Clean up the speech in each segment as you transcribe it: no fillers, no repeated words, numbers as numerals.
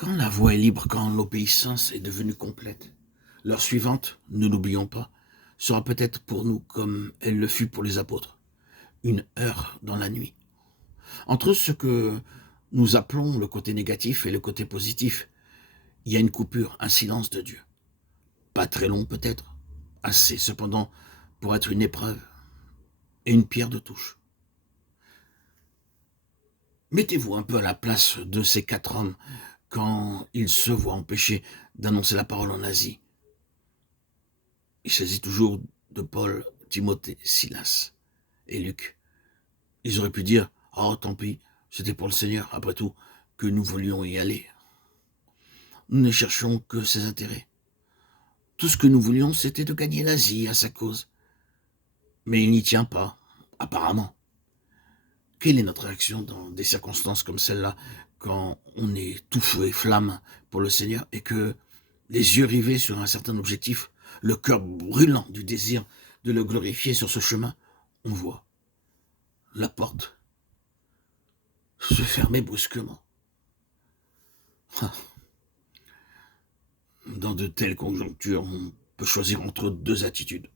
Quand la voie est libre, quand l'obéissance est devenue complète, l'heure suivante, ne l'oublions pas, sera peut-être pour nous comme elle le fut pour les apôtres, une heure dans la nuit. Entre ce que nous appelons le côté négatif et le côté positif, il y a une coupure, un silence de Dieu. Pas très long peut-être, assez cependant pour être une épreuve et une pierre de touche. Mettez-vous un peu à la place de ces 4 hommes quand ils se voient empêchés d'annoncer la parole en Asie. Il s'agit toujours de Paul, Timothée, Silas et Luc. Ils auraient pu dire « Oh, tant pis, c'était pour le Seigneur, après tout, que nous voulions y aller. » Nous ne cherchions que ses intérêts. Tout ce que nous voulions, c'était de gagner l'Asie à sa cause. Mais il n'y tient pas, apparemment. Quelle est notre réaction dans des circonstances comme celle-là, quand on est tout feu et flamme pour le Seigneur et que, les yeux rivés sur un certain objectif, le cœur brûlant du désir de le glorifier sur ce chemin, on voit la porte se fermer brusquement. Dans de telles conjonctures, on peut choisir entre deux attitudes.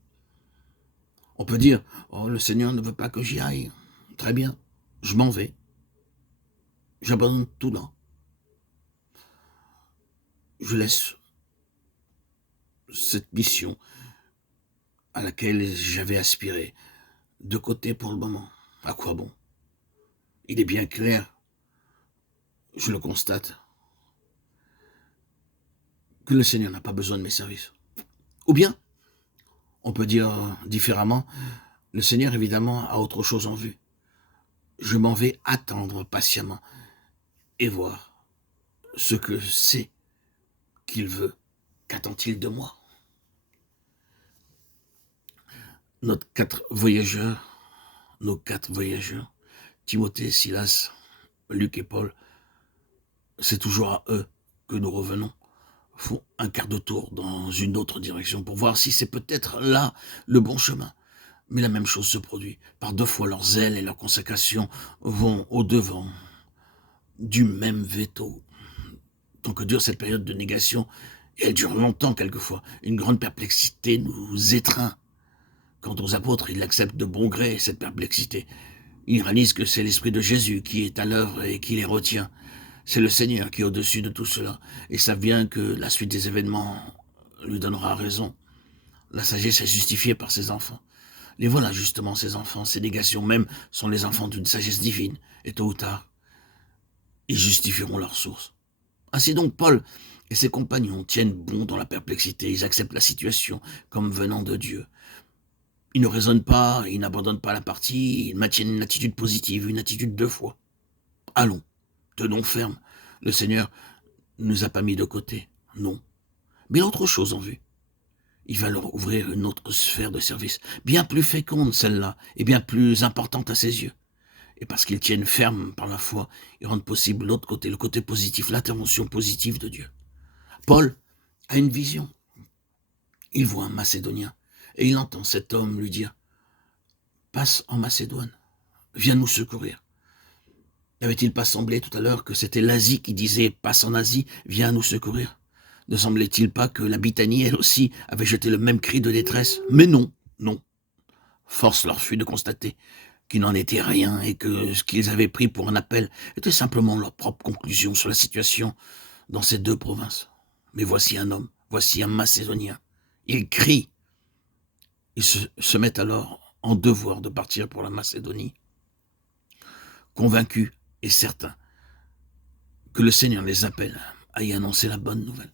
On peut dire « Oh, le Seigneur ne veut pas que j'y aille. Très bien, je m'en vais. J'abandonne tout là. Je laisse cette mission à laquelle j'avais aspiré de côté pour le moment. À quoi bon? Il est bien clair, je le constate, que le Seigneur n'a pas besoin de mes services. Ou bien, on peut dire différemment, le Seigneur évidemment a autre chose en vue. Je m'en vais attendre patiemment et voir ce que c'est qu'il veut. Qu'attend-il de moi? Nos quatre voyageurs, Timothée, Silas, Luc et Paul, c'est toujours à eux que nous revenons. Font un quart de tour dans une autre direction pour voir si c'est peut-être là le bon chemin. Mais la même chose se produit. Par 2 fois, leur zèle et leur consécration vont au-devant du même veto. Tant que dure cette période de négation, et elle dure longtemps quelquefois, une grande perplexité nous étreint. Quant aux apôtres, ils acceptent de bon gré cette perplexité. Ils réalisent que c'est l'Esprit de Jésus qui est à l'œuvre et qui les retient. C'est le Seigneur qui est au-dessus de tout cela, et savent bien que la suite des événements lui donnera raison. La sagesse est justifiée par ses enfants. Les voilà justement, ces enfants, ces négations même sont les enfants d'une sagesse divine, et tôt ou tard, ils justifieront leur source. Ainsi donc, Paul et ses compagnons tiennent bon dans la perplexité, ils acceptent la situation comme venant de Dieu. Ils ne raisonnent pas, ils n'abandonnent pas la partie, ils maintiennent une attitude positive, une attitude de foi. Allons, tenons ferme. Le Seigneur ne nous a pas mis de côté, non. Mais il a autre chose en vue. Il va leur ouvrir une autre sphère de service, bien plus féconde celle-là, et bien plus importante à ses yeux. Et parce qu'ils tiennent ferme par la foi, ils rendent possible l'autre côté, le côté positif, l'intervention positive de Dieu. Paul a une vision. Il voit un Macédonien, et il entend cet homme lui dire « Passe en Macédoine, viens nous secourir ». N'avait-il pas semblé tout à l'heure que c'était l'Asie qui disait « Passe en Asie, viens nous secourir ». Ne semblait-il pas que la Bithynie, elle aussi, avait jeté le même cri de détresse? Mais non, non. Force leur fut de constater qu'il n'en était rien et que ce qu'ils avaient pris pour un appel était simplement leur propre conclusion sur la situation dans ces 2 provinces. Mais voici un homme, voici un Macédonien. Il crie. Ils se mettent alors en devoir de partir pour la Macédonie, convaincus et certains que le Seigneur les appelle à y annoncer la bonne nouvelle.